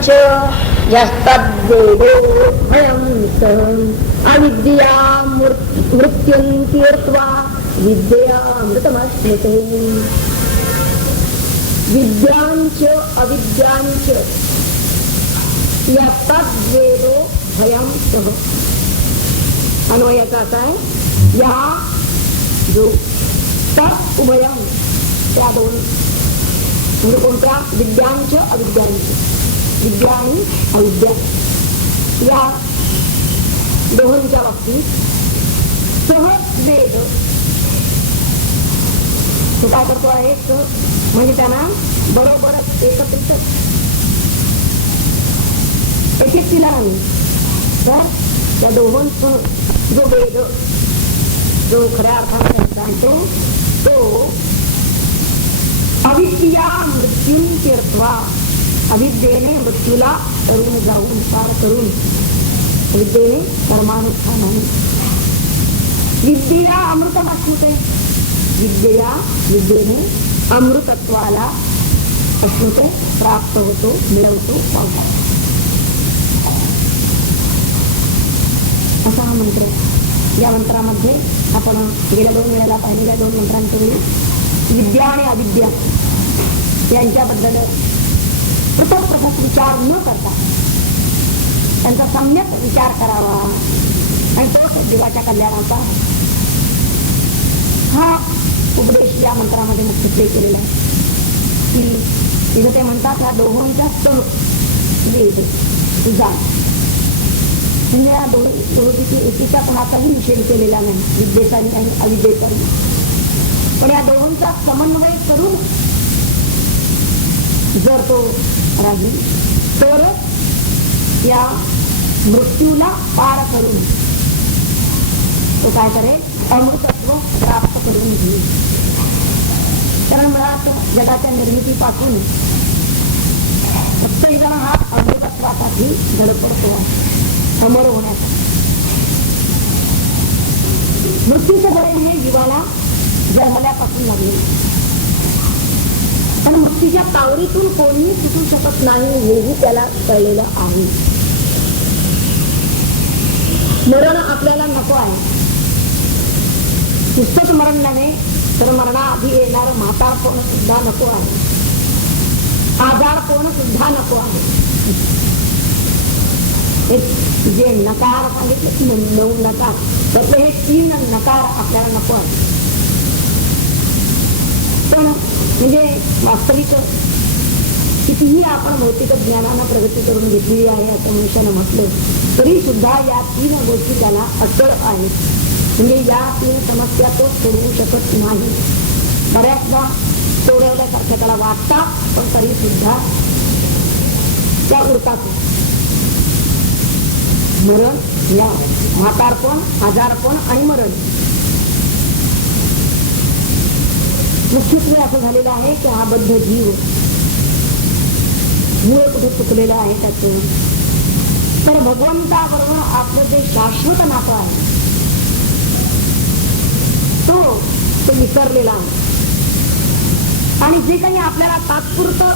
विद्यांच यस्तद्वेदो भयं सह अविद्या मृत्युं तीर्त्वा विद्यामृतमश्नुते. विद्यांच अविद्यांच यस्तद्वेदो भयं सह. अन्वयाचा असा आहे, या जो तत् उभयम त्या दोन म्हणजे कोणत्या विद्यांच अविद्यांच, विद्या आणि अविद्या या दोहोंच्या बाबतीत सहज वेद तो काय करतो आहे, म्हणजे त्यांना बरोबरच एकत्रित एक तिला नाही तर त्या दोहोंसह जो वेद जो खऱ्या अर्थाने सांगतो तो अविद्या मृत्यू तीर्थवा, अविद्येने मृत्यूला तरुण जाऊन पार करून, विद्येने कर्मानुष्ठानाने विद्येला अमृत वाटते, विद्येने अमृतत्वाला अश्नुते प्राप्त होतो, मिळवतो, पावतो. असा हा मंत्र. या मंत्रामध्ये आपण गेल्या 2 वेळेला पाहिलेल्या 2 मंत्रांपूर्वी विद्या आणि अविद्या यांच्याबद्दल पृथक विचार न करता त्यांचा सम्यक विचार करावा आणि तोच देवाच्या कल्याणाचा हा उपदेश या मंत्रामध्ये मुख्यत्वे केलेला आहे. की तिथं ते म्हणतात ह्या दोहोंच्या सह वेद तुझा, म्हणजे या दोघीची एकीच्या कोणाचाही निषेध केलेला नाही, विद्येचाही आणि अविद्येचाही. पण या दोघांचा समन्वय करून जर तो राहील तर या मृत्यूला पार करून तो काय करेल, अमृतत्व प्राप्त करून घेईल. कारण मुळात जगाच्या निर्मितीपासून प्रत्येक जण हा अमृतत्वासाठी धडपडतो, अमर होण्यासाठी. मृत्यूचं बरे हे जीवाला जन्मल्यापासून लागले, पण मृत्यूच्या तावडीतून कोणीही सुटू शकत नाही हेही त्याला कळलेलं आहे. मरण आपल्याला नको आहे. नुसतंच मरण नव्हे तर मरणाआधी येणार म्हातारपण सुद्धा नको आहे, आजारपण सुद्धा नको आहे. जे नकार सांगितले 9 नकार, त्यातले हे 3 नकार आपल्याला नको आहे. पण म्हणजे वास्तविक कितीही आपण भौतिक ज्ञानानं प्रगती करून घेतलेली आहे असं मनुष्यानं म्हटलं तरी सुद्धा या 3 गोष्टी त्याला अचळ आहेत. म्हणजे या 3 समस्या तो सोडवू शकत नाही. बऱ्याचदा सोडवल्यासारख्या त्याला वाटतात, पण तरी सुद्धा त्या उरतात. मरण, या म्हातारपण, आजारपण आणि मरण. मुख्यत्वे असं झालेलं आहे की हा बद्ध जीव मूळ कुठे चुकलेलं आहे त्याचं, तर भगवंताबरोबर आपलं जे शाश्वत नातं आहे तो विसरलेला आहे. आणि जे काही आपल्याला तात्पुरतं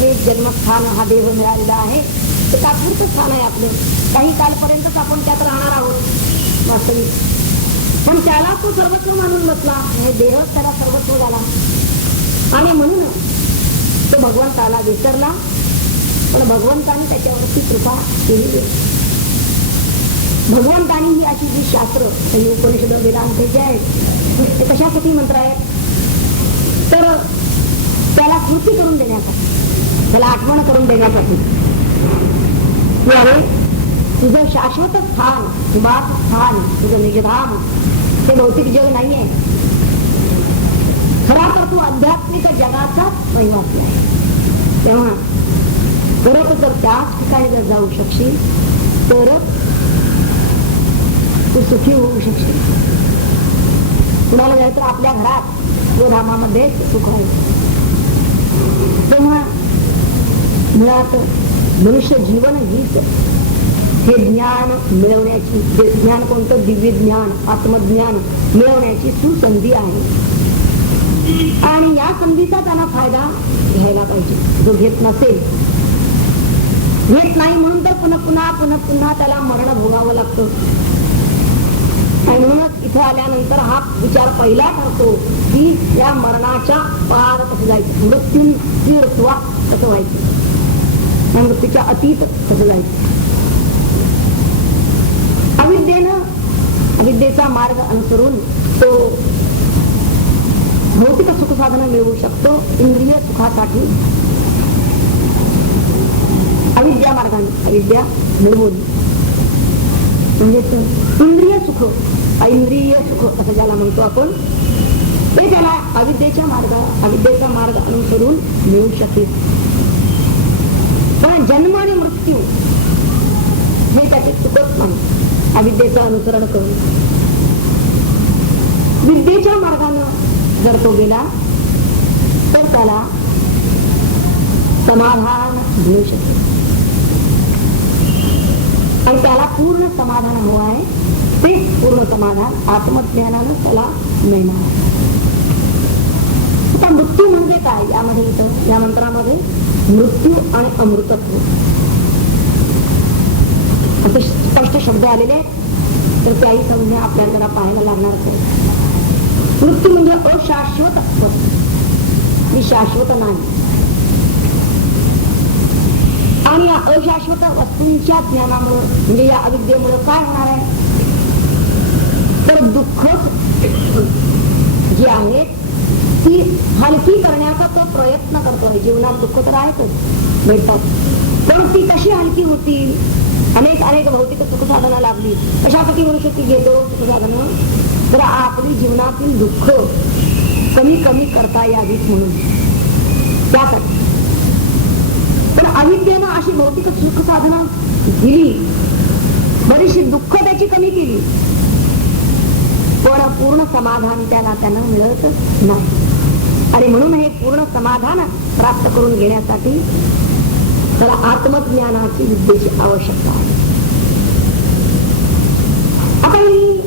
जे जन्मस्थान हा देव मिळालेला आहे ते तात्पुरतं स्थान आहे आपलं. काही कालपर्यंतच आपण त्यात राहणार आहोत वास्तविक, पण त्याला तो सर्वस्व मानून बसला, हे देह त्याला सर्वस्व झाला. आणि म्हणून तो भगवंताला विसरला. पण भगवंताने त्याच्यावरती कृपा केली. भगवंतानी ही अशी जी शास्त्र उपनिषद वेदांत जे आहेत ते कशासाठी मंत्र आहेत, तर त्याला स्मृती करून देण्यासाठी, त्याला आठवण करून देण्यासाठी. तुझं शाश्वत स्थान, निवास स्थान, तुझं निजधाम हे भौतिक जग नाहीये. खरा तर तू आध्यात्मिक जगाचाच रहिवासी आहे. तेव्हा परत जर त्याच ठिकाणी जर जाऊ शकशील तर तू सुखी होऊ शकशील. कुणाला जायचं आपल्या घरात व धामामध्ये सुख आहे. तेव्हा मुळात मनुष्य जीवन हीच हे ज्ञान मिळवण्याची, जे ज्ञान कोणतं, दिव्य ज्ञान, आत्मज्ञान मिळवण्याची सुसंधी आहे. आणि या संधीचा त्यांना फायदा घ्यायला पाहिजे. जो घेत नसेल, येत नाही म्हणून तर पुन्हा पुन्हा पुन्हा पुन्हा त्याला मरण भोगावं लागतं. आणि म्हणूनच इथं आल्यानंतर हा विचार पहिला ठरतो की या मरणाच्या पार कसं जायचं, मृत्यू तीर्थवा कसं व्हायचं, मृत्यूच्या अतीत कसं जायचं. अविद्येचा मार्ग अनुसरून तो भौतिक सुख साधन मिळवू शकतो. इंद्रिय सुखासाठी अविद्या मार्गाने अविद्या मिळवून म्हणजे इंद्रिय सुख, ऐंद्रिय सुख असं ज्याला म्हणतो आपण, ते त्याला अविद्येचा मार्ग अनुसरून मिळू शकेल. पण जन्म आणि मृत्यू हे त्याचे चुकत नाही अविद्येचं अनुसरण करून. विद्येच्या मार्गाने जर तो गेला तर त्याला समाधान मिळू शकेल आणि त्याला पूर्ण समाधान हवं आहे. ते पूर्ण समाधान आत्मज्ञानानं त्याला मिळणार. आता मृत्यू म्हणजे काय, यामध्ये इथं या मंत्रामध्ये मृत्यू आणि अमृतत्व असे स्पष्ट शब्द आलेले, तर त्याही संज्ञा आपल्याला जरा पाहायला लागणार आहे. मृत्यू म्हणजे अशाश्वत वस्तू, ही शाश्वत नाही. आणि या अशाश्वत वस्तूंच्या ज्ञानामुळे म्हणजे या अविद्येमुळे काय होणार आहे, तर दुःख जी आहेत ती हलकी करण्याचा तो प्रयत्न करतोय. जीवनात दुःख तर आहेतच भेटतात, पण ती कशी हलकी होतील. अनेक भौतिक सुख साधना लागली, कशासाठी म्हणू शकते घेतो सुख साधन, तर आपली जीवनातील दुःख कमी कमी करता यावीत म्हणून त्यासाठी. पण अविद्येनं अशी भौतिक सुख साधना दिली, बरीचशी दुःख त्याची कमी केली, पण पूर्ण समाधान त्यानं मिळत नाही. आणि म्हणून हे पूर्ण समाधान प्राप्त करून घेण्यासाठी त्याला आत्मज्ञानाची विद्येची आवश्यकता आहे. आता ही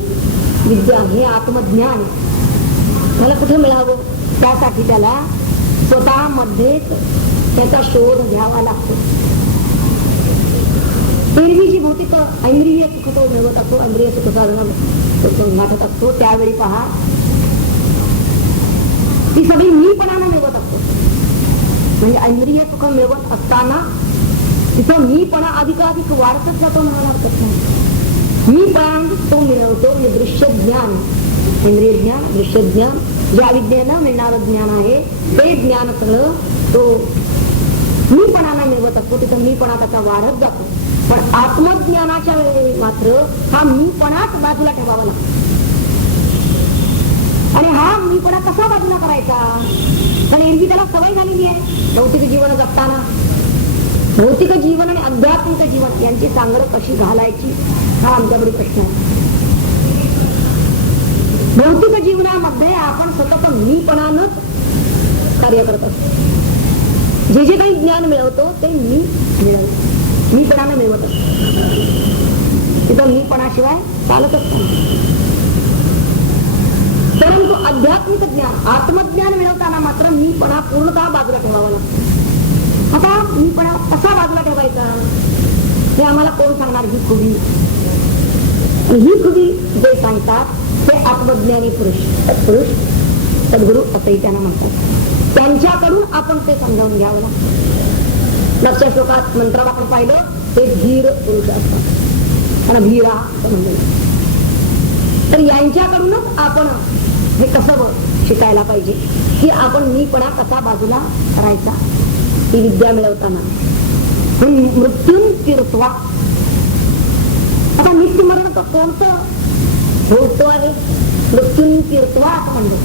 विद्या, हे आत्मज्ञान त्याला कुठे मिळावं, त्यासाठी त्याला स्वतःमध्येच त्याचा शोध घ्यावा लागतो. एरवी जी भौतिक ऐंद्रिय सुख तो मिळवत असतो, इंद्रिय सुख साधन गाठत असतो, त्यावेळी पहा ती सगळी मीपणानं मिळवत असतो. म्हणजे इंद्रिय सुख मिळवत असताना तिथं मीपणा अधिकाधिक वाढतच जातो म्हणायला हरकत नाही. मीपण तो मिळवतो म्हणजे दृश्य ज्ञान, इंद्रिय ज्ञान, दृश्य ज्ञान, ज्या विद्येनं मिळणारं ज्ञान आहे ते ज्ञान सगळं तो मीपणानं मिळवत असतो. तिथं मीपणा त्याचा वाढत जातो. पण आत्मज्ञानाच्या वेळी मात्र हा मीपणाच बाजूला ठेवावा लागतो. आणि हा मीपणा कसा बाजूला करायचा, पण एरवी त्याला सवय झालेली आहे भौतिक जीवन जगताना. भौतिक जीवन आणि आध्यात्मिक जीवन यांची सांगड कशी घालायची हा आमच्याकडे प्रश्न आहे. भौतिक जीवनामध्ये आपण सतत मीपणानंच कार्य करत असतो. जे जे काही ज्ञान मिळवतो ते मीपणानं मिळवत असतो. तिथं मीपणाशिवाय चालतच नाही. परंतु आध्यात्मिक ज्ञान, आत्मज्ञान मिळवताना मात्र मीपणा पूर्णतः बाजूला ठेवावा लागतो. आता मीपणा कसा बाजूला ठेवायचा हे आम्हाला कोण सांगणार, ही खुबी. ही खुबी जे सांगतात ते आत्मज्ञानी पुरुष सद्गुरु असंही त्यांना म्हणतात. त्यांच्याकडून आपण ते समजावून घ्यावं लागतं. लक्ष श्लोकात मंत्रात आपण पाहिलं ते धीर पुरुष असतात, त्यांना धीरा असं म्हणलं. तर यांच्याकडूनच आपण हे कसं शिकायला पाहिजे की आपण मीपणा कसा बाजूला करायचा ही विद्या मिळवताना. मृत्यू तीर्थवा. आता मृत्यू मरण कोणतं बोलतो आहे, मृत्यू तीर्थवा असं म्हणतो.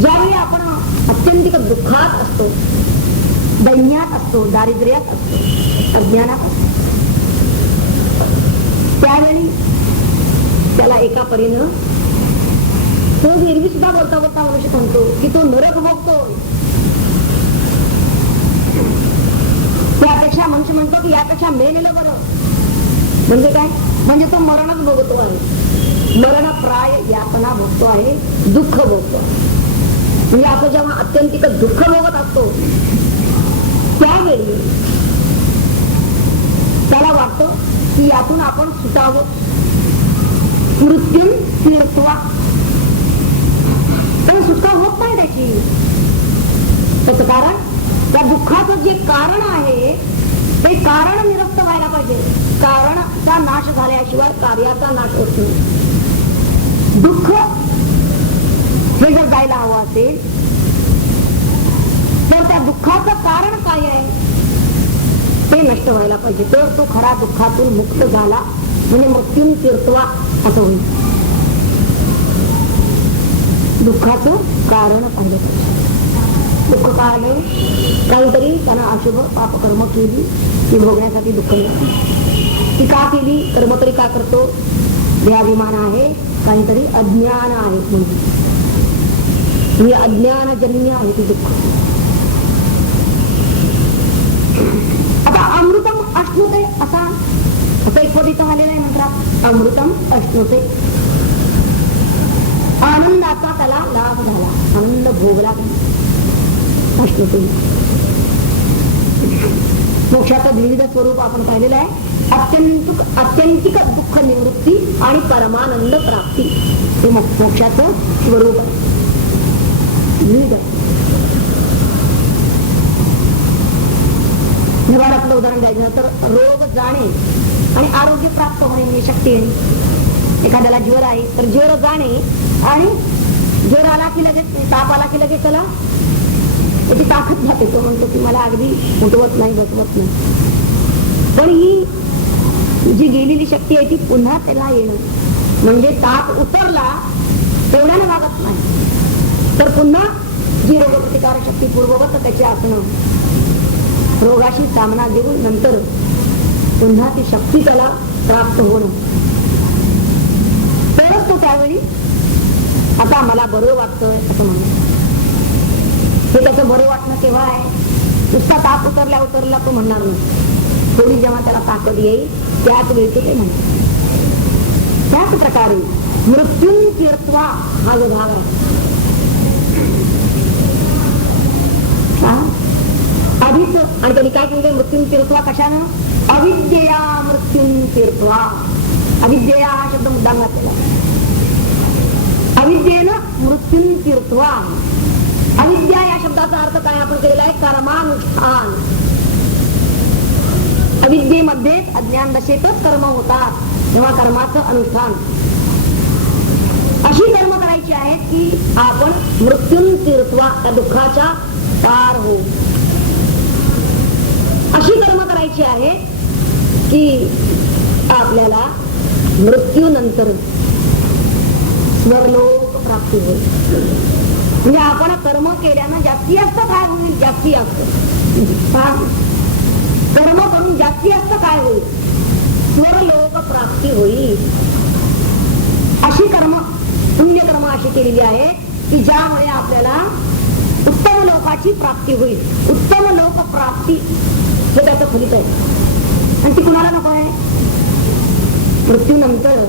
ज्यावेळी आपण अत्यंतिक दुःखात असतो, दैन्यात असतो, दारिद्र्यात असतो, अज्ञानात असतो, त्यावेळी त्याला एका परीनं तो एरवी सुद्धा बोलता बोलता मनुष्य म्हणतो की तो नरक भोगतोय. त्यापेक्षा मनुष्य म्हणतो की यापेक्षा मेलेलं बरं. म्हणजे काय, म्हणजे तो मरणच भोगतो आहे, मरणप्राय यातना भोगतो आहे, दुःख भोगतो. म्हणजे आपण जेव्हा अत्यंतिक दुःख भोगत असतो त्यावेळी त्याला वाटतं की यातून आपण सुटावं, मृत्यू तीर्थवा, पण सुटका होत नाही त्याची. त्याचं कारण, त्या दुःखाचं जे कारण आहे ते कारण निरस्त व्हायला पाहिजे. कारणाचा नाश झाल्याशिवाय कार्याचा नाश होत नाही. दुःख हे जर जायला हवं असेल तर त्या दुःखाचं कारण काय आहे ते नष्ट व्हायला पाहिजे. तर तो खरा दुःखातून मुक्त झाला म्हणजे मृत्यून तीर्थवा असं होईल. दुःखाचं कारण पाहिलं पाहिजे. दुःख का आले? काहीतरी त्यानं अशुभ पापकर्म केली ती भोगण्यासाठी दुःख येतं. ती का केली? कर्म तरी का करतो? देहाभिमान आहे, काहीतरी अज्ञान आहे म्हणजे अज्ञानजन्य आहे ती दुःख. आता अमृतम अश्नुते असा एक पद इथं आलेला आहे मंत्रात. अमृतम अश्नुते, आनंदाचा त्याला लाभ झाला, आनंद भोगला. अश्नुते मोक्षाचं विविध स्वरूप आपण पाहिलेलं आहे. आत्यंतिक दुःख निवृत्ती आणि परमानंद प्राप्ती हे मोक्षाचं स्वरूप विविध आहे. निवारातलं उदाहरण द्यायचं तर रोग जाणे आणि आरोग्य प्राप्त होणे म्हणजे शक्ती आहे. एखाद्याला ज्वर आहे तर ज्वर जाणे आणि ज्वर आला की लगेच, ताप आला की लगेच त्याला त्याची ताकद जाते. तो म्हणतो की मला अगदी उठवत नाही, बसवत नाही. पण ही जी गेलेली शक्ती आहे ती पुन्हा त्याला येणं म्हणजे ताप उतरला तेवढ्यानं लागत नाही, तर पुन्हा जी रोगप्रतिकारक शक्ती पूर्ववत त्याची असणं, रोगाशी सामना देऊन नंतर पुन्हा ती शक्ती त्याला प्राप्त होणं. तरच तो त्यावेळी आता मला बरं वाटतंय असं म्हणतो. हे त्याचं बरं वाटणं केव्हा आहे? नुसता ताप उतरला तो म्हणणार नाही. थोडी जेव्हा त्याला ताकद येईल त्याच वेळी ते म्हणतो. त्याच प्रकारे मृत्यू तीर्थवा हा जो भाग आहे, आधीच आणि त्यांनी काय सांगितलं? मृत्यू तीर्थवा कशानं? अविद्येया मृत्यू तीर्थवा. अविद्येया हा शब्द मुद्दाम घातलेला. अविद्येनं मृत्यू तीर्थवा. अविद्या या शब्दाचा अर्थ काय आपण केलेला आहे? कर्मानुष्ठान. अविद्येमध्ये अज्ञान दशेतच कर्म होतात, तेव्हा कर्माचं अनुष्ठान. अशी कर्म करायची आहेत की आपण मृत्यून तीर्थवा, त्या दुःखाच्या पार हो. अशी कर्म करायची आहे की आपल्याला मृत्यूनंतर स्वर्लोक प्राप्ती होईल. म्हणजे आपण कर्म केल्यानं जास्तीत जास्त काय होईल? जास्तीत जास्त कर्म करून जास्तीत जास्त काय होईल? स्वर्लोक प्राप्ती होईल. अशी कर्म, पुण्यकर्म अशी केलेली आहे की ज्यामुळे आपल्याला उत्तम लोकाची प्राप्ती होईल. उत्तम लोक प्राप्ती हे त्याचं फलित आहे. आणि ती कुणाला नको आहे? मृत्यूनंतर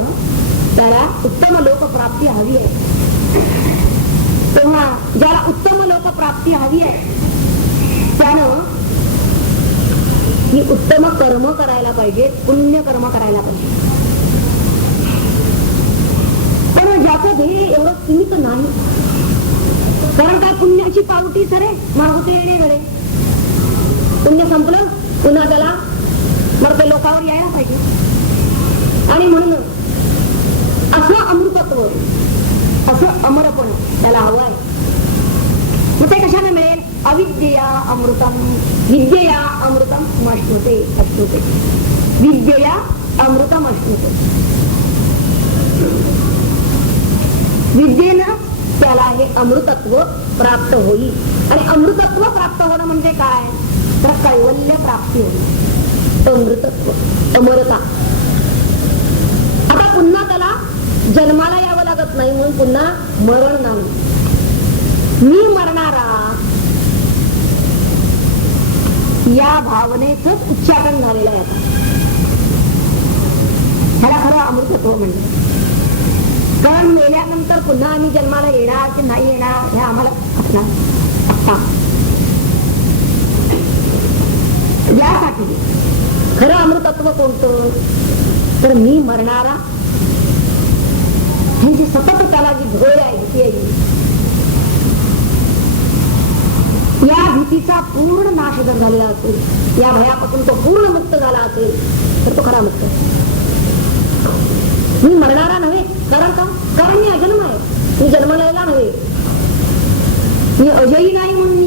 त्याला उत्तम लोक प्राप्ती हवी आहे. तेव्हा ज्याला उत्तम लोक प्राप्ती हवी आहे त्यानं ही उत्तम कर्म करायला पाहिजे, पुण्य कर्म करायला पाहिजे. पण ज्याचं ध्येय एवढं सीमित नाही, कारण काय पुण्याची पावटी सरे मागुती येणे घडे. पुण्य संपलं पुन्हा त्याला मरते लोकांवर यायला पाहिजे. आणि म्हणून असं अमृतत्व, असं अमरपण त्याला हवं आहे. मग ते कशाने मिळेल? अविद्येया अमृतम, विद्येया अमृतम अश्नुते. अश्नुते विद्येया अमृतम अश्नुते. विद्येनं त्याला हे अमृतत्व प्राप्त होईल. आणि अमृतत्व प्राप्त होणं म्हणजे काय? तर कैवल्य प्राप्ती होईल. अमृतत्व, अमरता. आता पुन्हा त्याला जन्माला यावं लागत नाही, म्हणून पुन्हा मरण नाही. मी मरणारा या भावनेचंच उच्चाटन झालेलं आहे. ह्याला खरं अमृतत्व म्हणजे. कारण मेल्यानंतर पुन्हा आम्ही जन्माला येणार की नाही येणार हे आम्हाला असणार. यासाठी खरं अमृतत्व कोणतं? तर मी मरणारा, म्हणजे सतत त्याला जी भय आहे, भीती आहे, या भीतीचा पूर्ण नाश जर झालेला असेल, या भयापासून तो पूर्ण मुक्त झाला असेल, तर तो खरा मुक्त. मी मरणारा नव्हे. कारण का? कारण मी अजन्म आहे. मी जन्मलेला नव्हे. मी अजयी नाही म्हणून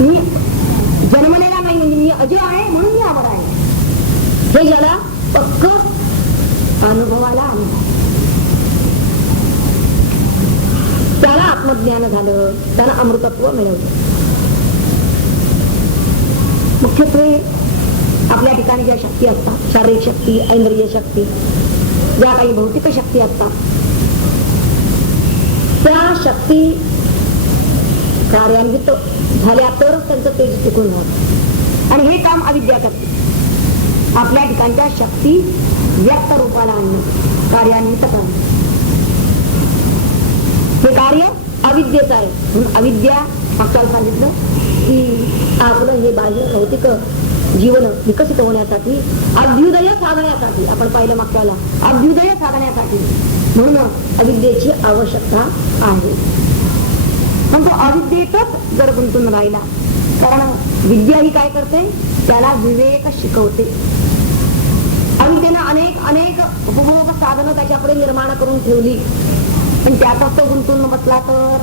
मी जन्मलेला नाही, म्हणजे मी अजय आहे म्हणून मी अमर आहे. हे ज्याला पक्क अनुभवाला आलं, त्याला आत्मज्ञान झालं, त्याला अमृतत्व मिळवलं. मुख्यत्वे आपल्या ठिकाणी ज्या शक्ती असतात, शारीरिक शक्ती, ऐंद्रिय शक्ती, ज्या काही भौतिक शक्ती असतात, त्या शक्ती कार्यान्वित झाल्या तरच त्यांचं तेज टिकून राहतं. आणि हे काम अविद्या करते. आपल्या ठिकाणच्या शक्ती व्यक्त रूपाला आणणं, कार्यान्वित करणं, हे कार्य अविद्येचं आहे. म्हणून अविद्या मागच्याला सांगितलं की आपलं हे बाह्य भौतिक जीवन विकसित होण्यासाठी, अभ्युदय साधण्यासाठी, आपण पाहिलं मागच्याला, अभ्युदय साधण्यासाठी म्हणून अविद्येची आवश्यकता आहे. पण तो अविद्येतच जर गुंतून राहिला, कारण विद्या ही काय करते? त्याला विवेक शिकवते. अविद्येनं अनेक अनेक उपभोग साधनं त्याच्यापुढे निर्माण करून ठेवली, पण त्यातच तो गुंतून बसला तर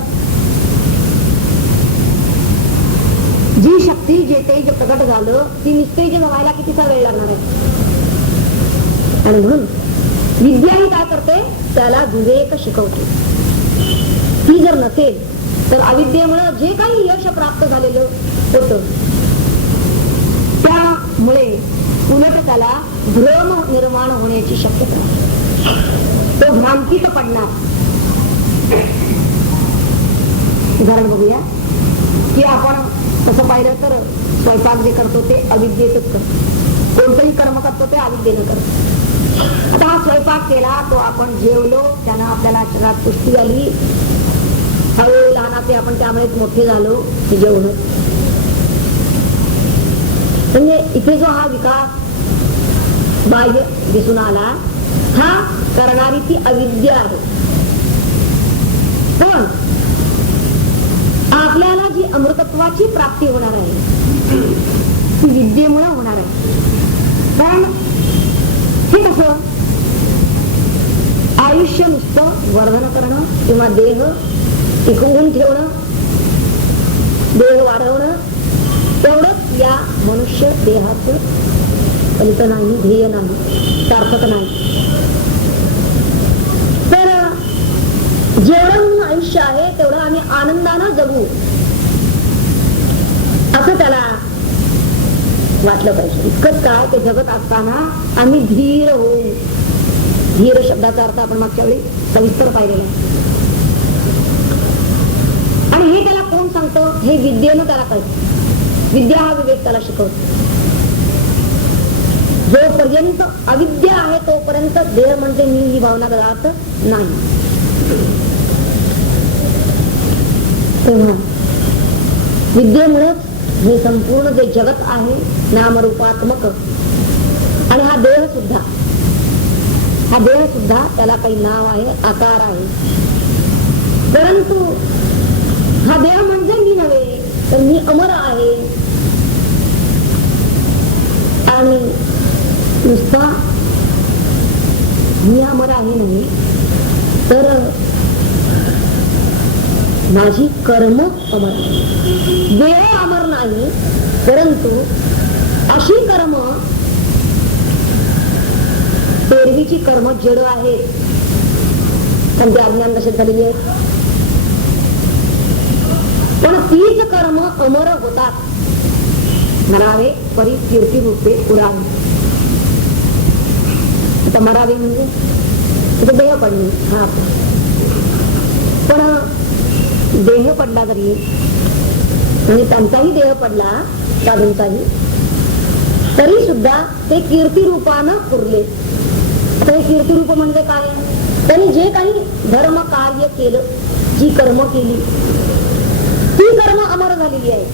जी शक्ती, जे तेज प्रकट झालं, ती निस्तेज व्हायला कितीचा वेळ लागणार आहे. आणि म्हणून विद्या ही काय करते? त्याला विवेक शिकवते. ती जर नसेल तर अविद्येमुळे जे काही यश प्राप्त झालेलं होतं, त्यामुळे उलट त्याला भ्रम निर्माण होण्याची शक्यता, तो भ्रांतीत पडणार. उदाहरण बघूया की आपण तसं पाहिलं तर स्वयंपाक जे करतो ते अविद्येतच करतो. कोणतंही कर्म करतो ते अविद्येनं करतो. आता हा स्वयंपाक केला, तो आपण जेवलो, त्यानं आपल्याला शरीरात पुष्टी आली, हळूहळू लहानाचे आपण त्यामुळेच मोठे झालो, हे जेवण. म्हणजे इथे जो हा विकास बाह्य दिसून आला, हा करणारी ती अविद्या आहे. पण आपल्याला जी अमृतत्वाची प्राप्ती होणार आहे ती विद्येमुळे होणार आहे. कारण हे कसं? आयुष्य नुसतं वर्धन करणं किंवा देह टिकवून ठेवणं, देह वाढवणं, तेवढंच या मनुष्य देहाचं फलित नाही, ध्येय नाही, सार्थक नाही. तर जेवढं आयुष्य आहे तेवढं आम्ही आनंदानं जगू, असं त्याला वाटलं पाहिजे. इतकंच काय, ते जगत असताना आम्ही धीर होऊ. धीर शब्दाचा अर्थ आपण मागच्या वेळी सविस्तर पाहिलेला आहे. आणि हे त्याला कोण सांगतं? हे विद्येनं त्याला कळतं. विद्या हा विवेक त्याला शिकवतो. जोपर्यंत अविद्या आहे तोपर्यंत देह म्हणजे मी ही भावना जात नाही. तेव्हा विद्येमुळेच हे संपूर्ण जे जगत आहे नामरूपात्मक, आणि हा देह सुद्धा त्याला काही नाव आहे, आकार आहे, परंतु हा देह म्हणजे मी नव्हे, तर मी अमर आहे. आणि नुसता मी अमर आहे नाही, तर माझी कर्म अमर आहे. देह अमर नाही, परंतु अशी कर्म, पूर्वीची कर्म जड आहेत, पण ते अज्ञान नशेत झालेली आहेत. पण तीच कर्म अमर होतात. मरावे परी कीर्ती रूपे उडावे. आता मरावे म्हणजे तिथे देह पडणे, हा. पण देह पडला तरी, म्हणजे त्यांचाही देह पडला साधूंचाही, तरी सुद्धा ते कीर्ती रूपानं पुरले. आता हे कीर्ती रूप म्हणजे काय? त्यांनी जे काही धर्म कार्य केलं, जी कर्म केली, ती कर्म अमर झालेली आहे,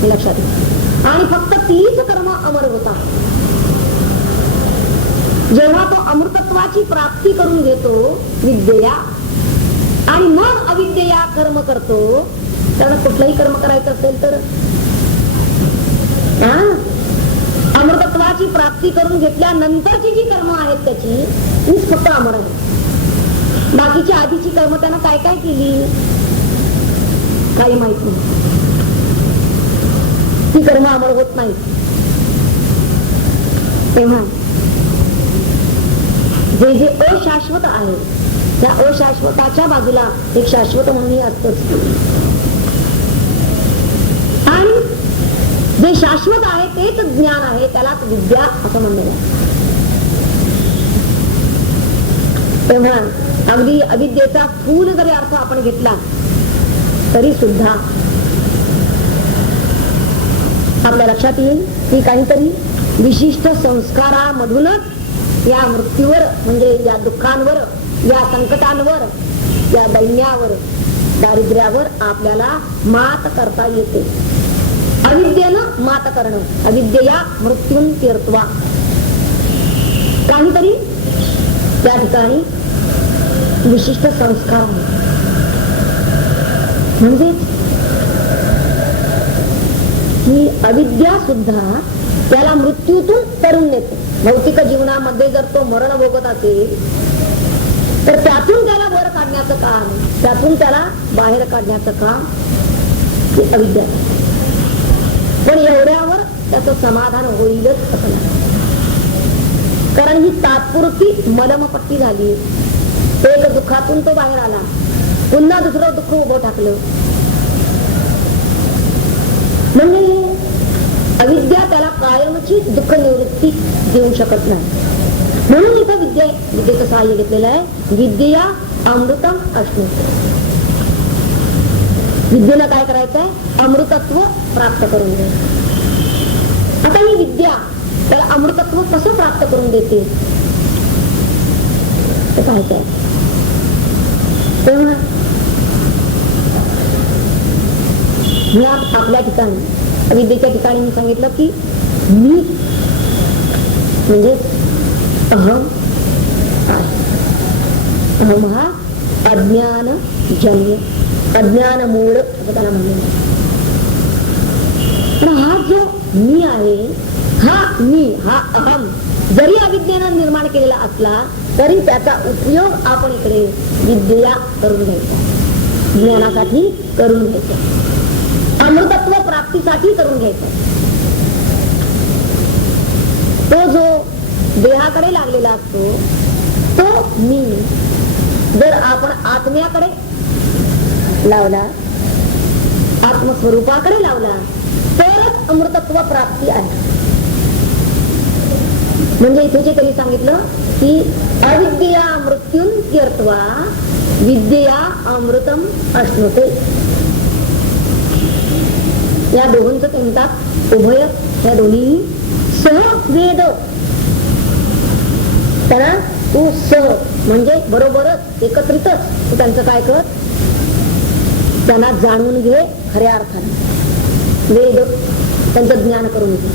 हे लक्षात घ्या. आणि फक्त तीच कर्म अमर होता. जेव्हा तो अमृतत्वाची प्राप्ती करून घेतो विद्येया आणि मग अविद्येया कर्म करतो, त्याला कुठलंही कर्म करायचं असेल तर अमृतत्वाची प्राप्ती करून घेतल्यानंतरची जी कर्म आहेत त्याची तीच फक्त अमर आहे. बाकीची आधीची कर्म त्यानं काय काय केली काही माहित नाही, ती कर्म अमर होत नाही. तेव्हा जे जे अशाश्वत आहे त्या अशाश्वताच्या बाजूला एक शाश्वत म्हणून असतच. आणि जे शाश्वत आहे तेच ज्ञान आहे, त्यालाच विद्या असं म्हणलं. तेव्हा अगदी अविद्येचा स्थूल जरी अर्थ आपण घेतला तरी सुद्धा आपल्या लक्षात येईल की काहीतरी विशिष्ट संस्कारामधूनच या मृत्यूवर म्हणजे या दुःखांवर, या संकटांवर, या दैन्यावर, दारिद्र्यावर आपल्याला मात करता येते. अविद्येनं मात करणं, अविद्येया मृत्यून तीर्थवा. काहीतरी त्या ठिकाणी विशिष्ट संस्कार आहे. म्हणजे ही अविद्या सुद्धा त्याला मृत्यूतून तरून नेते. भौतिक जीवनामध्ये जर तो मरण भोगत असेल तर त्यातून त्याला वर काढण्याचं काम, त्यातून त्याला बाहेर काढण्याचं काम ही अविद्या. पण एवढ्यावर त्याचं समाधान होईलच असं नाही, कारण ही तात्पुरती मलमपट्टी झाली. एक दुःखातून तो बाहेर आला, पुन्हा दुसरं दुःख उभं टाकलं. म्हणजे अविद्या त्याला कायमची दुःख निवृत्ती देऊ शकत नाही. म्हणून इथं विद्येचं सहाय्य घेतलेलं आहे. विद्या अमृतम अश्नुते. विद्येनं काय करायचंय? अमृतत्व प्राप्त करून घ्यायचं. आता ही विद्या त्याला अमृतत्व कसं प्राप्त करून देते ते पाहायचंय. तेव्हा आपल्या ठिकाणी विद्येच्या ठिकाणी मी सांगितलं की मी म्हणजे अहम आहे. अहम हा अज्ञान जन्य, अज्ञान मूळ असं त्याला म्हणलं. पण हा जो मी आहे, हा मी, हा अहम जरी अविद्येनं निर्माण केलेला असला तरी त्याचा उपयोग आपण इकडे विद्या करून घ्यायचा, ज्ञानासाठी करून घ्यायचा, अमृतत्व प्राप्तीसाठी करून घ्यायचा. तो जो देहाकडे लागलेला असतो तो मी जर आपण आत्म्याकडे लावला, आत्मस्वरूपाकडे लावला तरच अमृतत्व प्राप्ती आहे. म्हणजे इथे जे त्यांनी सांगितलं की अविद्या मृत्यून तीर्थवा विद्या अमृतम अश्नुते. या दोघांचं ते म्हणतात उभय, या दोन्ही सहवेद. त्यांना तू सह म्हणजे बरोबरच, एकत्रितच तू त्यांचं काय कर, त्यांना जाणून घे खऱ्या अर्थाने. वेद त्यांचं ज्ञान करून घे.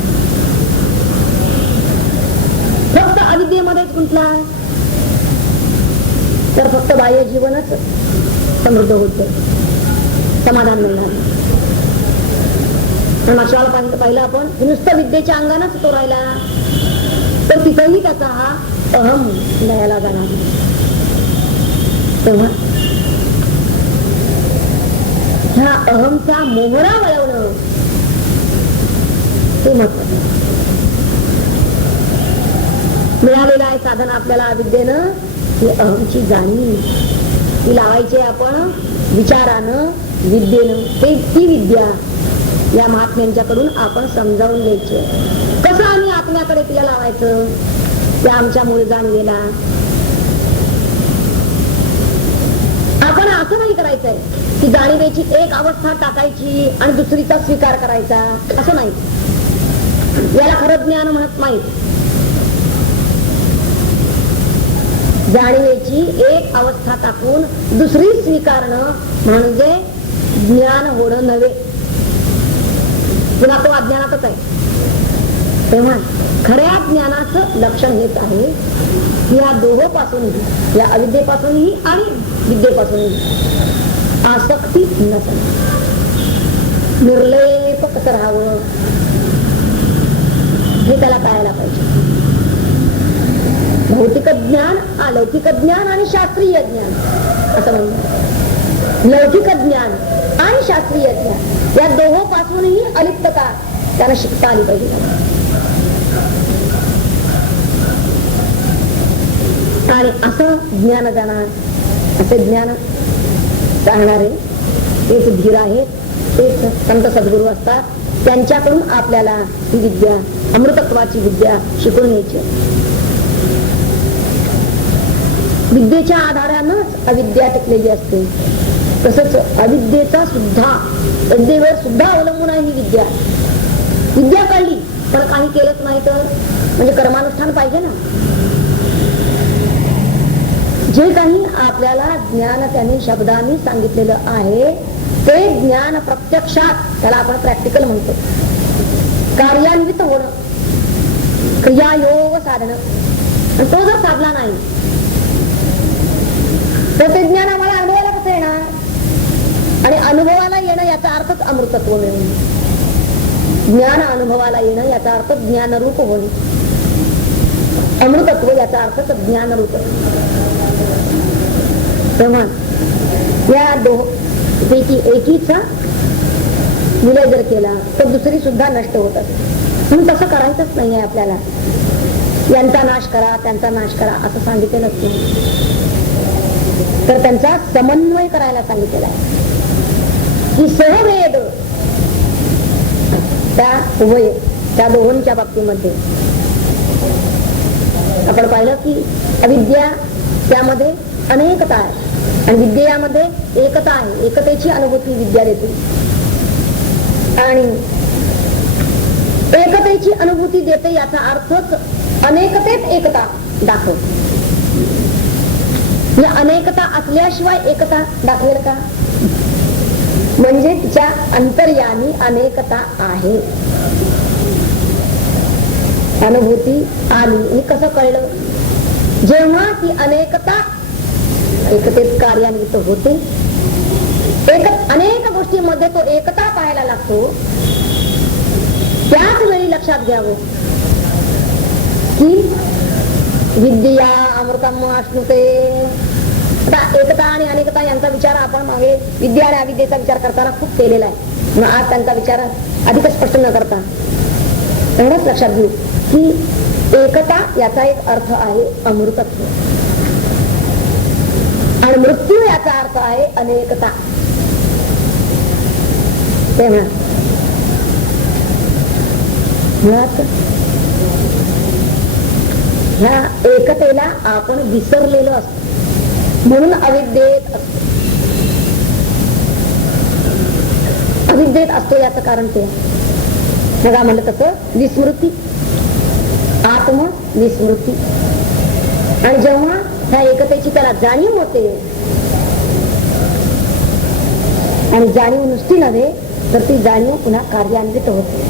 फक्त अविद्येमध्येच गुंतला तर फक्त बाह्य जीवनच समृद्ध होत, समाधान मिळणार. मागच्या पाहिलं आपण नुसतं विद्येच्या अंगानच तो राहिला तर तिथेही त्याचा हा अहम लयाला जाणार. तेव्हा ह्या अहमचा मोहरा वळवणं ते महत्वाचं. मिळालेलं आहे साधन आपल्याला अविद्येनं, ही अहमची जाणीव ती लावायची आपण विचारानं, विद्येनं. ती विद्या या महात्म्यांच्याकडून आपण समजावून घ्यायची. कसं आम्ही आत्म्याकडे तिला लावायचं त्या आमच्या मूळ जाणीवेला. आपण असं नाही करायचंय की जाणीवेची एक अवस्था टाकायची आणि दुसरीचा स्वीकार करायचा, असं नाही. याला खरं ज्ञान म्हणत नाही. जाणीवेची एक अवस्था टाकून दुसरी स्वीकारणं म्हणजे ज्ञान होणं नव्हे. पुन्हा तो अज्ञानातच आहे. तेव्हा खऱ्या ज्ञानाचं लक्षण हेच आहे की या दोहोपासूनही, या अविद्येपासूनही आणि विद्येपासूनही आसक्ती नसेल. निर्लेप कसं राहावं हे त्याला कळायला पाहिजे. भौतिक ज्ञान, अलौकिक ज्ञान आणि शास्त्रीय ज्ञान असं म्हणतात. लौकिक ज्ञान आणि शास्त्रीय ज्ञान या दोहोपासूनही अलिप्तता त्याला शिकता आली पाहिजे. आणि असं ज्ञान जाणार, असे ज्ञान सांगणारे तेच धीर आहेत, तेच संत सद्गुरू असतात. त्यांच्याकडून आपल्याला ही विद्या, अमृतत्वाची विद्या शिकून घ्यायची. विद्येच्या आधारानंच अविद्या टिकलेली असते. तसंच अविद्येचा सुद्धा, विद्येवर सुद्धा अवलंबून आहे ही विद्या. विद्या कळली पण काही केलंच नाही तर म्हणजे कर्मानुष्ठान पाहिजे ना. जे काही आपल्याला ज्ञान त्यांनी शब्दांनी सांगितलेलं आहे ते ज्ञान प्रत्यक्षात, त्याला आपण प्रॅक्टिकल म्हणतो, कार्यान्वित होणं, क्रियायोग साधणं. तो जर साधला नाही तर ते ज्ञान आम्हाला अनुभवाला कसं येणार? आणि अनुभवाला येणं याचा अर्थच अमृतत्व मिळवणे. ज्ञान अनुभवाला येणं याचा अर्थ ज्ञानरूप होणे. अमृतत्व याचा अर्थच ज्ञानरूप. तेव्हा या दोघांपैकी एकीचा विलय जर केला तर दुसरी सुद्धा नष्ट होत असते. म्हणून तसं करायचंच नाही आहे आपल्याला. यांचा नाश करा, त्यांचा नाश करा असं सांगितलं नसते, तर त्यांचा समन्वय करायला सांगितलेला आहे की सहवेद त्या उभय, त्या दोहोंच्या बाबतीमध्ये आपण पाहिलं की अविद्या त्यामध्ये अनेकता आहे आणि विद्येमध्ये एकता आहे. एकतेची अनुभूती विद्या देते आणि एकतेची अनुभूती देते याचा अर्थच अनेकतेत एकता दाखव. या अनेकता असल्याशिवाय एकता दाखवेल का? म्हणजे तिच्या अंतर्यामी अनेकता आहे. अनुभूती आली हे कसं कळलं? जेव्हा ती अनेकता एकतेत कार्यान्वित होते, अनेक गोष्टींमध्ये तो एकता पाहायला लागतो, त्याच वेळी लक्षात घ्यावं की विद्या अमृतम अश्नुते. आता एकता आणि अनेकता यांचा विचार आपण मागे विद्या आणि अविद्येचा विचार करताना खूप केलेला आहे. मग आज त्यांचा विचार अधिक स्पष्ट न करता एवढंच लक्षात घेऊ की एकता याचा एक अर्थ आहे अमृतत्व आणि मृत्यू याचा अर्थ आहे अनेकता. तेव्हा ह्या एकतेला आपण विसरलेलो असतो म्हणून अविद्येत असतो. अविद्येत असतो याचं कारण ते बघा म्हणलं तसं विस्मृती, आत्मविस्मृती. आणि जेव्हा ह्या एकतेची त्याला जाणीव होते आणि जाणीव नुसती नव्हे तर ती जाणीव पुन्हा कार्यान्वित होते.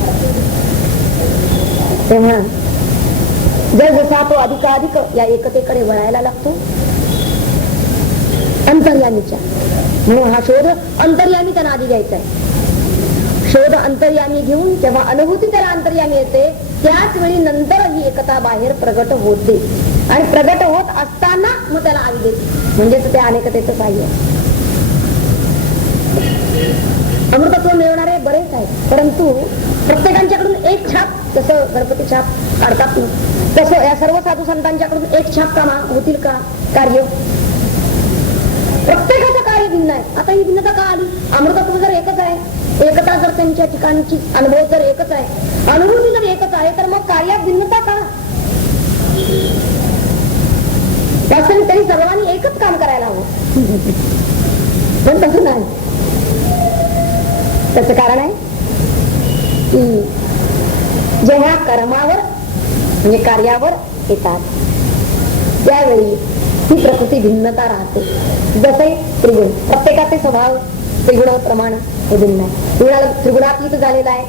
तेव्हा जर जसा तो अधिकाधिक या एकतेकडे वळायला लागतो अंतर्यामीच्या, म्हणून हा शोध अंतर्यामी त्यांना आधी घ्यायचा आहे. शोध अंतर्यामी घेऊन जेव्हा अनुभूती त्याला अंतर्यामी येते त्याच वेळी नंतर ही एकता बाहेर प्रगट होते आणि प्रगट होत असताना मग त्याला अविद्या म्हणजेच त्या अनेकतेचं साह्य. अमृतत्व मिळवणारे बरेच आहेत परंतु प्रत्येकांच्याकडून एक छाप, जसं गणपती छाप काढतात तसं या सर्व साधू संतांच्याकडून एक छाप कामा होतील का? कार्य प्रत्येकाचं कार्य भिन्न आहे. आता ही भिन्नता का आली? अमृतत्व जर एकच आहे, एकता जर त्यांच्या ठिकाणची अनुभव जर एकच आहे, अनुभूती जर एकच आहे तर मग कार्यात भिन्नता का? वास्तविक त्यांनी सर्वांनी एकच काम करायला हवं पण तसं नाही. त्याचं कारण आहे की जेव्हा कर्मावर म्हणजे कार्यावर येतात त्यावेळी ही प्रकृती भिन्नता राहते. जसे त्रिगुण, प्रत्येकाचे स्वभाव त्रिगुण प्रमाण हे भिन्न आहे. त्रिगुणातीत झालेला आहे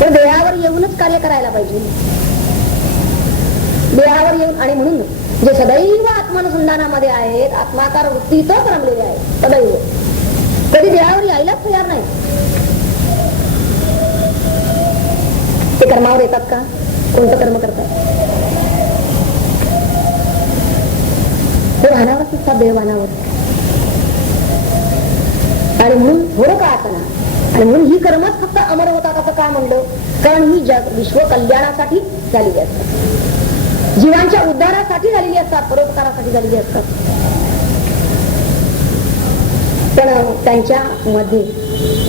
तर देहावर येऊनच कार्य करायला पाहिजे. देहावर येऊन, आणि म्हणून जे सदैव आत्मानुसंधानामध्ये आहेत, आत्माकार वृत्तीतच रमलेले आहेत सदैव, कधी देहावर यायलाच तयार नाही. ते कर्मावर येतात का? कोणतं कर्म करतात? ते भानावर सुद्धा देह भानावर. आणि म्हणून थोडं का असणार, आणि म्हणून ही कर्मच फक्त अमर होतात असं का म्हणलं? कारण ही जग विश्व कल्याणासाठी झालेली असतात, जीवांच्या उद्धारासाठी झालेली असतात, परोपकारासाठी झालेली असतात. पण त्यांच्या मध्ये,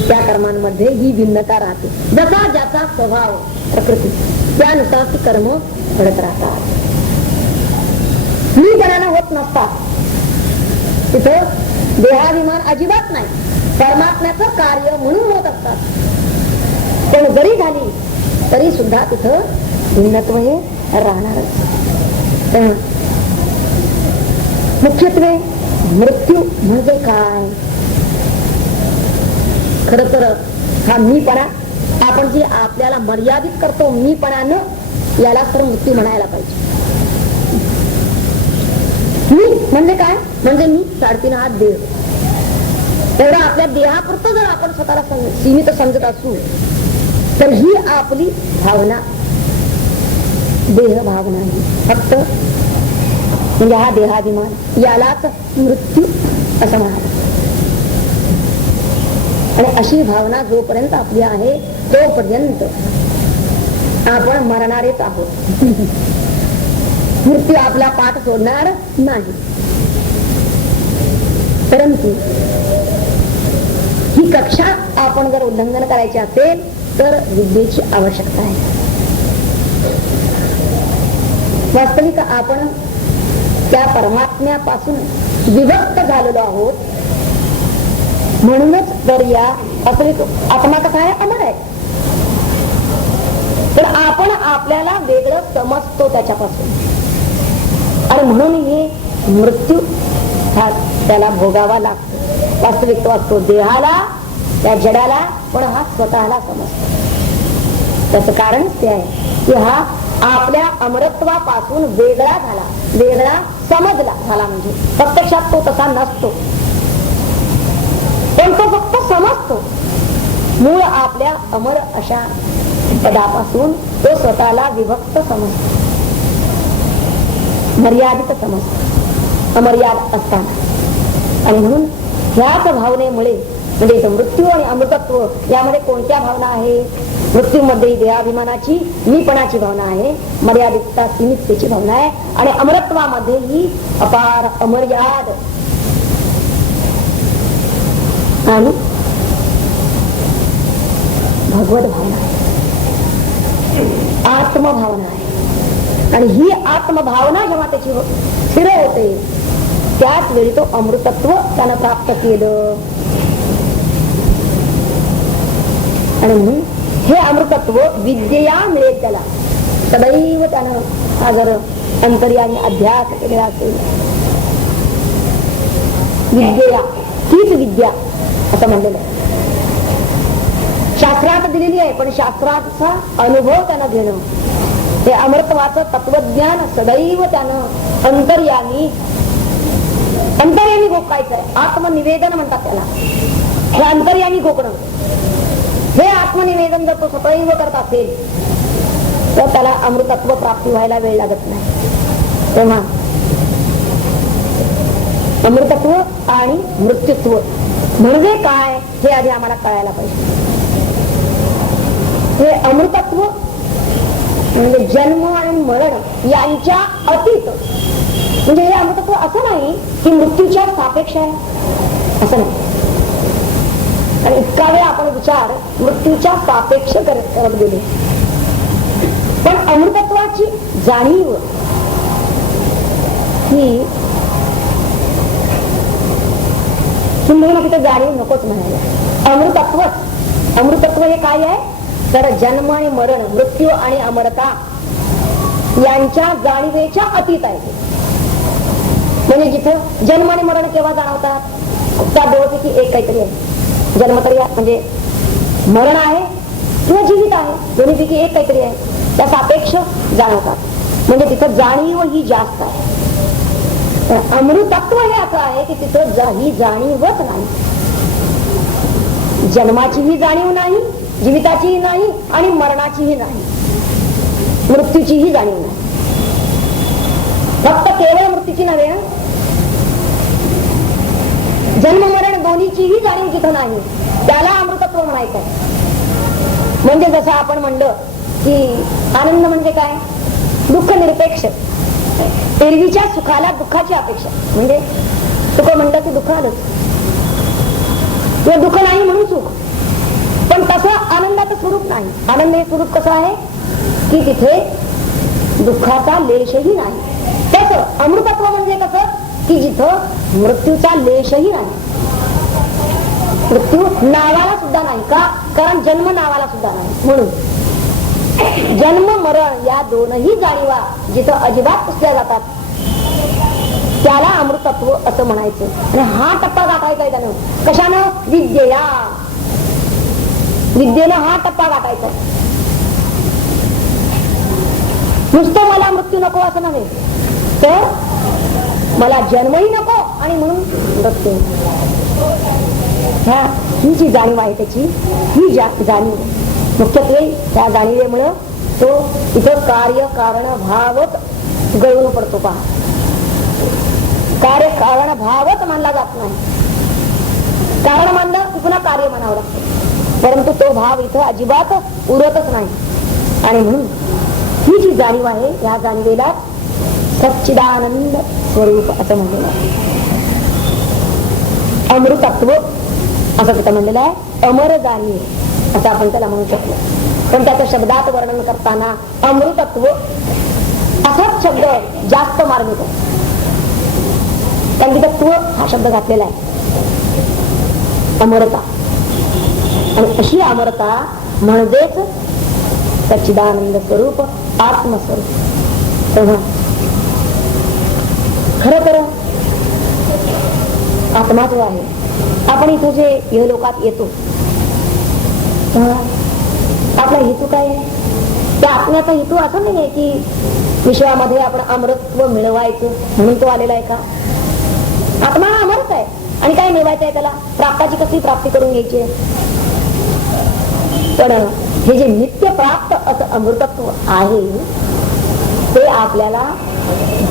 त्या कर्मांमध्ये ही भिन्नता राहते. जसा ज्याचा स्वभाव प्रकृती त्यानुसार ती कर्म घडत राहतात. मीपणानं होत नसतात. तिथं देहाभिमान अजिबात नाही, परमात्म्याचं कार्य म्हणून होत असतात. पण जरी झाली तरी सुद्धा तिथं भिन्नत्व हे राहणारच. मुख्यत्वे मृत्यू म्हणजे काय? खर तर हा मीपणा, आपण जे आपल्याला मर्यादित करतो मीपणानं, याला तर मृत्यू म्हणायला पाहिजे. मी म्हणजे काय? म्हणजे मी 3.5 हात देह. तेवढा आपल्या देहापुरतं जर आपण स्वतःला सीमित समजत असू तर ही आपली भावना, देह भावना ही फक्त, म्हणजे हा देहाभिमान, यालाच मृत्यू असं म्हणाल. आणि अशी भावना जोपर्यंत आपली आहे तोपर्यंत आपण मरणारेच आहोत. मृत्यू आपला पाठ सोडणार नाही. परंतु ही कक्षा आपण जर उल्लंघन करायचे असेल तर विद्येची आवश्यकता आहे. वास्तविक आपण त्या परमात्म्यापासून विभक्त झालेलो आहोत. म्हणूनच तर या आत्मा कसा आहे? अमर आहे. तर आपण आपल्याला वेगळं समजतो त्याच्यापासून, आणि म्हणून हे मृत्यू हा त्याला भोगावा लागतो. वास्तविक तो असतो देहाला, त्या जडाला, पण हा स्वतःला समजतो. त्याचं कारण ते आहे की हा आपल्या अमरत्वापासून वेगळा झाला, वेगळा समजला झाला. म्हणजे प्रत्यक्षात तो तसा नसतो, पण तो फक्त समजतो. मूळ आपल्या अमर अशा पदापासून तो स्वतःला विभक्त समजतो, मर्यादित समजतो, अमर्याद असताना. आणि म्हणून ह्याच भावनेमुळे, म्हणजे मृत्यू आणि अमृतत्व यामध्ये कोणत्या भावना आहे? मृत्यूमध्ये देहाभिमानाची, मीपणाची भावना आहे, मर्यादितता, सीमिततेची भावना आहे. आणि अमरत्वामध्ये ही अपार अमर्याद आणि भगवत भावना आहे, आत्मभावना आहे. आणि ही आत्मभावना जेव्हा त्याची स्थिर होते त्याच वेळी तो अमृतत्व त्यानं प्राप्त केलं. आणि म्हणून हे अमृतत्व विद्येया मिळेल त्याला. सदैव त्यानं हा जर अंतर्यामी अभ्यास केलेला असेल, विद्येया हीच विद्या असं म्हणलेलं आहे. शास्त्रात दिलेली आहे, पण शास्त्राचा अनुभव त्यानं घेणं, हे अमृतत्वाचं तत्वज्ञान सदैव त्यानं अंतर्यामी घोकायचं आहे. आत्मनिवेदन म्हणतात त्याला. हे अंतर्यामी घोकणं, हे आत्मनिवेदन जर तो सदैव करत असेल तर त्याला अमृतत्व प्राप्ती व्हायला वेळ लागत नाही. तेव्हा अमृतत्व आणि मृत्यूत्व म्हणजे काय हे आधी आम्हाला कळायला पाहिजे. हे अमृतत्व म्हणजे जन्म आणि मरण यांच्या अतीत. म्हणजे हे अमृतत्व असं नाही की मृत्यूच्या सापेक्ष आहे, असं नाही. आणि इतका वेळ आपण विचार मृत्यूच्या सापेक्ष करत गेले. पण अमृतत्वाची जाणीव ही तुम्हाला तिथे जाणीव नकोच म्हणायला. अमृतत्व हे काय आहे? तर जन्म आणि मरण, मृत्यू आणि अमरता यांच्या जाणीवेच्या अतीत आहे. म्हणजे जिथं जन्म आणि मरण केव्हा जाणवतात? त्या दोघांपैकी एक काहीतरी आहे. जन्म तरी म्हणजे मरण आहे किंवा जीवित आहे, दोन्हीपैकी एक काहीतरी आहे, त्या सापेक्ष जाणवतात. म्हणजे तिथं जाणीव ही जास्त आहे. अमृतत्व हे असं आहे की तिथं ही जाणीवच नाही. जन्माचीही जाणीव नाही, जीविताचीही नाही आणि मरणाचीही नाही, मृत्यूचीही जाणीव नाही. फक्त केवळ मृत्यूची नव्हे, जन्म मरण दोन्हीचीही जाणीव जिथं नाही, त्याला अमृतत्व म्हणायचं आहे. म्हणजे जसं आपण म्हणलं की आनंद म्हणजे काय, दुःख निरपेक्ष. एरवीच्या सुखाला दुःखाची अपेक्षा, म्हणजे सुख म्हणलं की दुःख आलंच, किंवा दुःख नाही म्हणून सुख. पण तसं आनंदाचं स्वरूप नाही. आनंद हे स्वरूप कसं आहे की तिथे दुःखाचा लेशही नाही. तसं अमृतत्व म्हणजे कसं की जिथं मृत्यूचा लेशही नाही, मृत्यू नावाला सुद्धा नाही. का? कारण जन्म नावाला सुद्धा नाही. म्हणून जन्म मरण या दोनही जाणीवा जिथं अजिबात पुसल्या जातात त्याला अमृतत्व असं म्हणायचं. आणि हा टप्पा गाठायचा आहे त्यानं. कशानं? विद्येया. विद्येनं हा टप्पा गाठायचा. नुसतं मला मृत्यू नको असं नव्हे, तर मला जन्मही नको आणि म्हणून मृत्यू. ही जी जाणीव आहे त्याची, ही जाणीव मुख्यत्वे त्या जाणीवेमुळं तो इथं कार्य कारण भावच गळून पडतो. पहा, कार्य कारण भावच मानला जात नाही. कारण मानलं की पुन्हा कार्य मानावं लागतं, परंतु तो भाव इथं अजिबात उरतच नाही. आणि म्हणून ही जी जाणीव आहे या जाणीवेला सच्चिदानंद स्वरूप असं म्हणलेलं आहे. अमृतत्व असं तिथं म्हणलेलं आहे. अमर जाणीव असं आपण त्याला म्हणू शकतो. पण त्याचं शब्दात वर्णन करताना अमृतत्व असाच शब्द जास्त मार्मिक आहे. कारण तत्व हा शब्द घातलेला आहे. अमरता, आणि अशी अमरता म्हणजेच सच्चिदानंद स्वरूप, आत्मस्वरूप. तेव्हा खरं तर आत्मा जो आहे, आपण इथं जे या लोकात येतो आपला हेतू काय आहे? त्या आत्म्याचा हेतू असं नाही आहे की विश्वामध्ये आपण अमृतत्व मिळवायचं म्हणून तो आलेला आहे का? आत्मा हा अमरच आहे. आणि काय मिळवायचं आहे त्याला? प्राप्ताची कशी प्राप्ती करून घ्यायची आहे. पण हे जे नित्य प्राप्त असं अमृतत्व आहे ते आपल्याला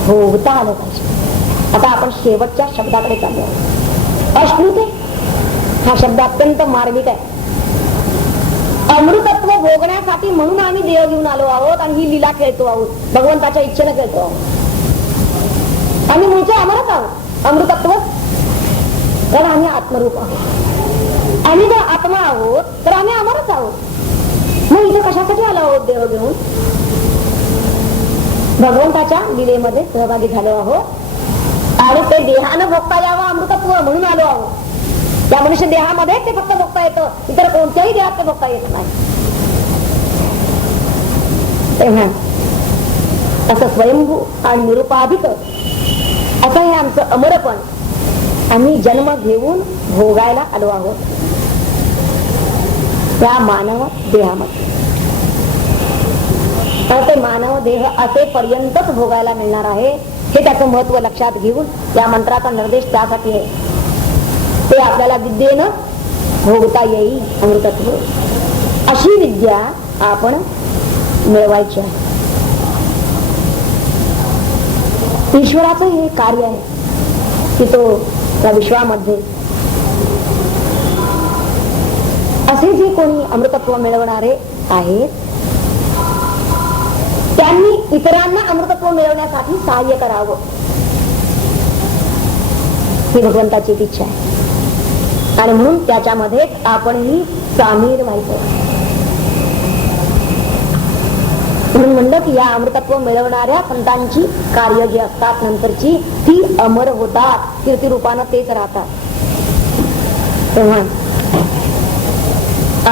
भोगता आलं पाहिजे. आता आपण शेवटच्या शब्दाकडे चाललो. अश्नुते हा शब्द अत्यंत मार्मिक आहे. अमृतत्व भोगण्यासाठी म्हणून आम्ही देह घेऊन आलो आहोत आणि ही लीला खेळतो आहोत, भगवंताच्या इच्छेने खेळतो आहोत. आम्ही म्हणजे अमरच आहोत, अमृतत्व, कारण आम्ही आत्मरूप आहोत. आम्ही जर आत्मा आहोत तर आम्ही अमरच आहोत. मग इथे कशासाठी आलो आहोत देह घेऊन? भगवंताच्या लीलेमध्ये सहभागी झालो आहोत आणि ते देहानं भोगता यावं अमृतत्व म्हणून आलो आहोत. त्या मनुष्य देहामध्ये ते फक्त भोगता येतं, इतर कोणत्याही देहात ते भोगता येत नाही. तेव्हा असं स्वयंभू आणि निरुपाधिक असं हे आमचं अमरपण आम्ही जन्म घेऊन भोगायला आलो आहोत त्या मानव देहामध्ये. ते मानव देह असे पर्यंतच भोगायला मिळणार आहे हे त्याचं महत्व लक्षात घेऊन या मंत्राचा निर्देश त्यासाठी आहे. ते आपल्याला विद्येनं भोगता येईल अमृतत्व. अशी विद्या आपण मिळवायची आहे. ईश्वराचं हे कार्य आहे की तो त्या विश्वामध्ये असे जे कोणी अमृतत्व मिळवणारे आहेत त्यांनी इतरांना अमृतत्व मिळवण्यासाठी सहाय्य करावं ही भगवंताची इच्छा आहे. आणि म्हणून त्याच्यामध्ये आपणही सामील व्हायचं. म्हणून म्हणलं की या अमृतत्व मिळवणाऱ्या संतांची कार्य जी असतात नंतरची ती अमर होतात, कीर्तिरूपानं तेच राहतात. तेव्हा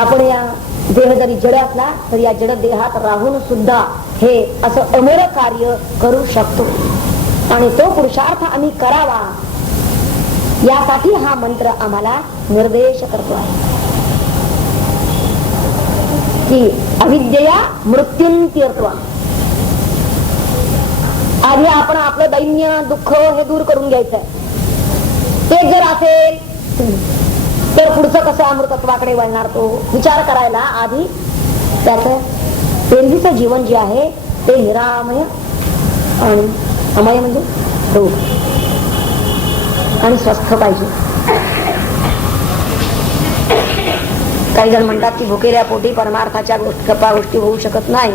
आपण या देह जरी जड असला तर या जड देहात राहून सुद्धा हे असं अमर कार्य करू शकतो. आणि तो पुरुषार्थ आम्ही करावा यासाठी हा मंत्र आम्हाला निर्देश करतो आहे. की अविद्यया मृत्यूंतीर्थवा. आधी आपण आपलं दैन्य दुःख हे दूर करून घ्यायचंय. ते जर असेल तर पुढचं कसं अमृतत्वाकडे वळणार तो विचार करायला आधी त्याचं पूर्वीचं जीवन जे आहे ते निरामय आणि अमय म्हणजे रोग आणि स्वस्थ पाहिजे. काही जण म्हणतात की भुकेल्या पोटी परमार्थाच्या गप्पा गोष्टी होऊ शकत नाही.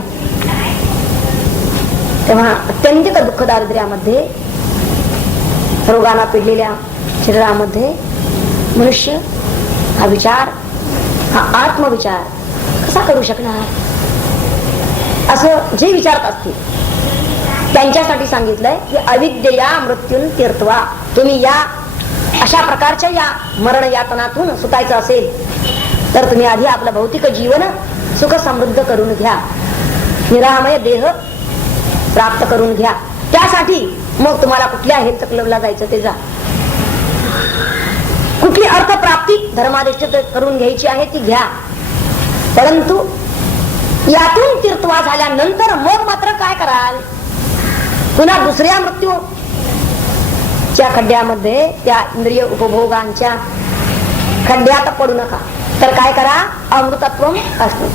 तेव्हा अत्यंतिक दुःख दारिद्र्यामध्ये रोगाला पिडलेल्या शरीरामध्ये मनुष्य हा विचार, हा आत्मविचार कसा करू शकणार, असं जे विचारत असतील त्यांच्यासाठी सांगितलंय की अविद्यया मृत्यून तीर्थवा. तुम्ही या अशा प्रकारच्या या मरण यातनातून सुटायचं असेल तर तुम्ही आधी आपलं भौतिक जीवन सुख समृद्ध करून घ्या, निरामय देह प्राप्त करून घ्या. त्यासाठी मग तुम्हाला कुठल्या हेल्थ क्लबला जायचं ते जा, कुठली अर्थप्राप्ती धर्माधिष्ठित करून घ्यायची आहे ती घ्या. परंतु यातून तीर्थवा झाल्यानंतर मग मात्र काय कराल, पुन्हा दुसऱ्या मृत्यूच्या खड्ड्यामध्ये त्या इंद्रिय उपभोगांच्या खड्ड्यात पडू नका. तर काय करा, अमृतत्व असतो.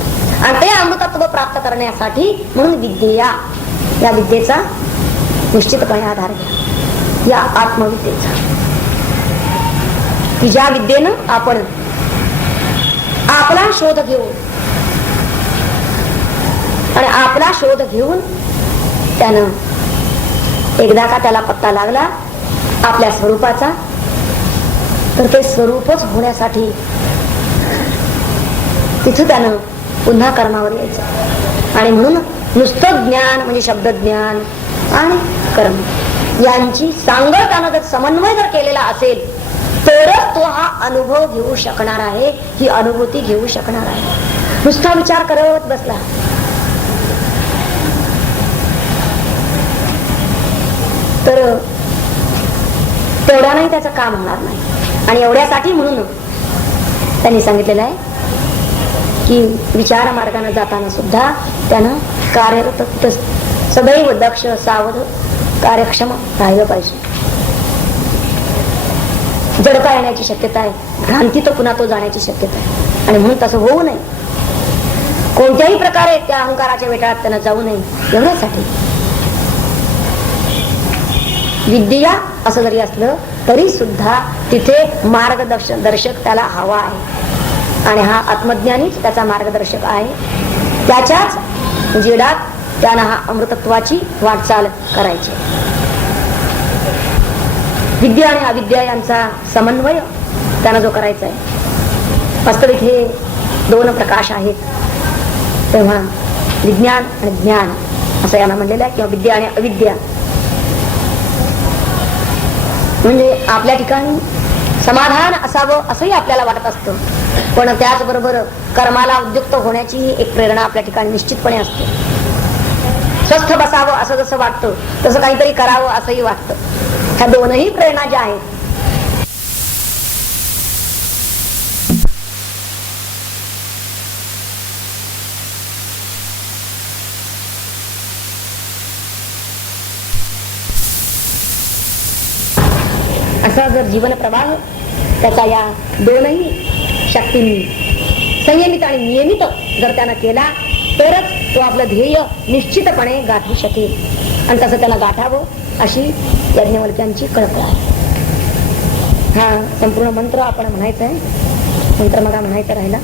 आणि ते अमृतत्व प्राप्त करण्यासाठी म्हणून विद्या, या विद्येचा निश्चितपणे आधार घ्या, या आत्मविद्येचा, की ज्या विद्येनं आपण आपला शोध घेऊन आणि आपला शोध घेऊन त्यानं एकदा का त्याला पत्ता लागला आपल्या स्वरूपाचा तर ते स्वरूपच होण्यासाठी तिथं त्यानं पुन्हा कर्मावर यायचं. आणि म्हणून नुसतं ज्ञान म्हणजे शब्दज्ञान आणि कर्म यांची सांगड त्यानं जर समन्वय जर केलेला असेल तरच तो हा अनुभव घेऊ शकणार आहे, ही अनुभूती घेऊ शकणार आहे. नुसता विचार करत बसला तर तेवढा नाही त्याचं काम होणार नाही. आणि एवढ्यासाठी म्हणून त्यांनी सांगितलेलं आहे की विचार मार्गाने जाताना सुद्धा त्यानं कार्यरत सदैव दक्ष सावध कार्यक्षम राहिलं पाहिजे. जडता येण्याची शक्यता आहे, भ्रांती तर पुन्हा तो जाण्याची शक्यता आहे. आणि म्हणून तसं होऊ नये, कोणत्याही प्रकारे त्या अहंकाराच्या वेटाळात त्यांना जाऊ नये. एवढ्यासाठी विद्या असं जरी असलं तरी सुद्धा तिथे मार्गदर्शक त्याला हवा आहे. आणि हा आत्मज्ञानीच त्याचा मार्गदर्शक आहे. त्याच्याच जीडात त्यानं हा अमृतत्वाची वाटचाल करायची. विद्या आणि अविद्या यांचा समन्वय त्यानं जो करायचा आहे. वास्तविक हे दोन प्रकाश आहेत. तेव्हा विज्ञान आणि ज्ञान असं यांना म्हणलेलं आहे, किंवा विद्या आणि अविद्या. म्हणजे आपल्या ठिकाणी समाधान असावं असंही आपल्याला वाटत असतं, पण त्याचबरोबर कर्माला उद्युक्त होण्याची एक प्रेरणा आपल्या ठिकाणी निश्चितपणे असते. स्वस्थ बसावं असं जसं वाटतं तसं काहीतरी करावं असंही वाटतं. ह्या दोनही प्रेरणा ज्या आहेत असा जर जीवन प्रवाह त्याचा या दोनही शक्तींनी संयमित आणि नियमित जर त्यानं केला तरच तो आपलं ध्येय निश्चितपणे गाठू शकेल. आणि तसं त्याला गाठावं अशी यज्ञवल्क्यांची कल्पना आहे. हा संपूर्ण मंत्र आपण म्हणायचा आहे. मंत्र मला म्हणायचा राहिला.